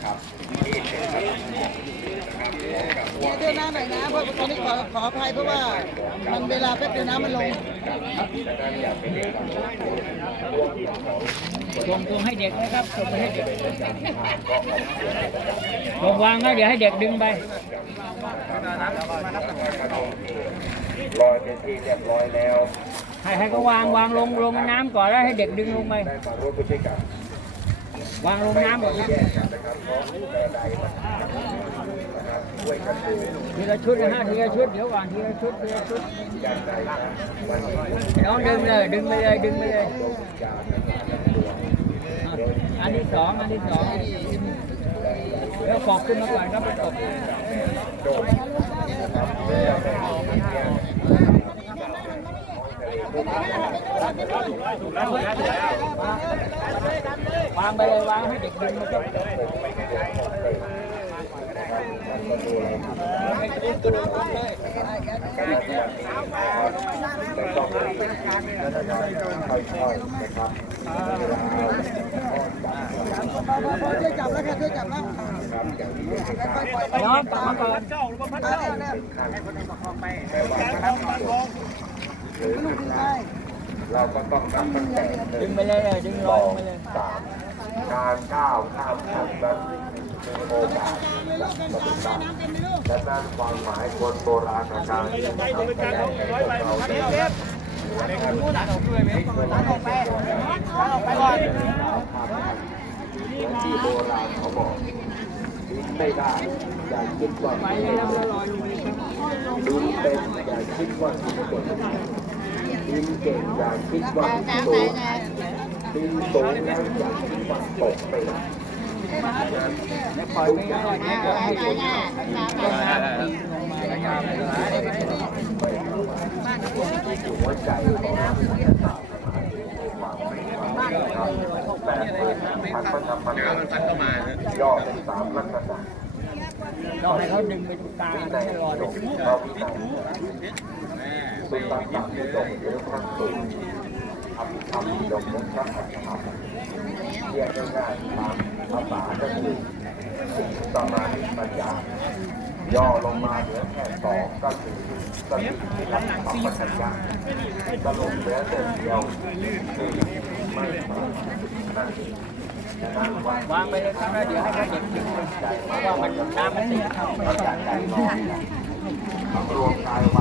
นะครับเดือนหน้าหน่อยนะเพราะตอนนี้ขอขออภัยเพราะว่ามันเวลาแป๊บเดียวน้ำมันลงส่งส่งให้เด็กนะครับส่งไปให้เด็กลงวางแล้วเดี๋ยวให้เด็กดึงไปลอยเป็นที่เรียบร้อยแล้วให้ให้ก็วางวางลงลงในน้ำก่อนแล้วให้เด็กดึงลงไปได้มาร่ วางลงน้ำก่อนครับแยกกันนะครับเพราะแต่ใดครับทีละชุดนะฮะทีละชุดเดี๋ยวก่อนทีละชุดทีละชุดอย่างใดนะวันนี้น้องดึงเลยดึงไปเลยดึงไปเลยอันที่สองอันที่สองแล้วปอกขึ้นมาก่อนครับไปตกโดดนะครับเพื่อเป็นที่เรียน วางไปเลยวางให้เด็กดึงมันก็แต่ต้องรีบค่อยๆนะครับช่วยจับแล้วค่ะช่วยจับแล้วน้องกลับมาก่อนเราก็ต้องนับตั้งแต่ดึงไปเลยดึงลออยไปเลย การก้าวข้ามขั้นนั้นมีโอกาสจะปฏิบัติและนั่นความหมายคนโบราณอาจารย์ที่ทำให้เราได้ที่โบราณเขาบอกดิ้นไม่ได้อย่าคิดว่าไปเลยแล้งเลยครับดิ้นเป็นอย่าคิดว่าดิ้นเก่งดิ้นเก่งอย่าคิดว่าดิ้นสูง ดิ้นสูงแล้วอย่าคิดว่าตกไปนะแล้วปล่อยไปง่ายๆเนี่ยก็ให้ดึงลงน้ำดึงลงมาแล้วก็ไปไหลไปไหลหัวใจของเราแต่มันมันทำมันย่อเป็นสามลักษณะเราให้เขาดึงไปตรงกลางในให้ลอยหลไปวงเราวิจัยสุตตังตังที่ตกหรือพระสูตร ทำทำดงมุขพระธรรมเรียกง่ายๆตามภาษาก็คือสมาธิปัญญาย่อลงมาเหลือแค่สองก็คือสติกับสัมปชัญญะสรุปเหลือเส้นเดียวคือไม่นั่นวางไปเลยครับเดี๋ยวให้เขาเด็กดึงไปเพราะว่ามันน้ำมันติดเข้าเราอยากใจลอยรวมกายว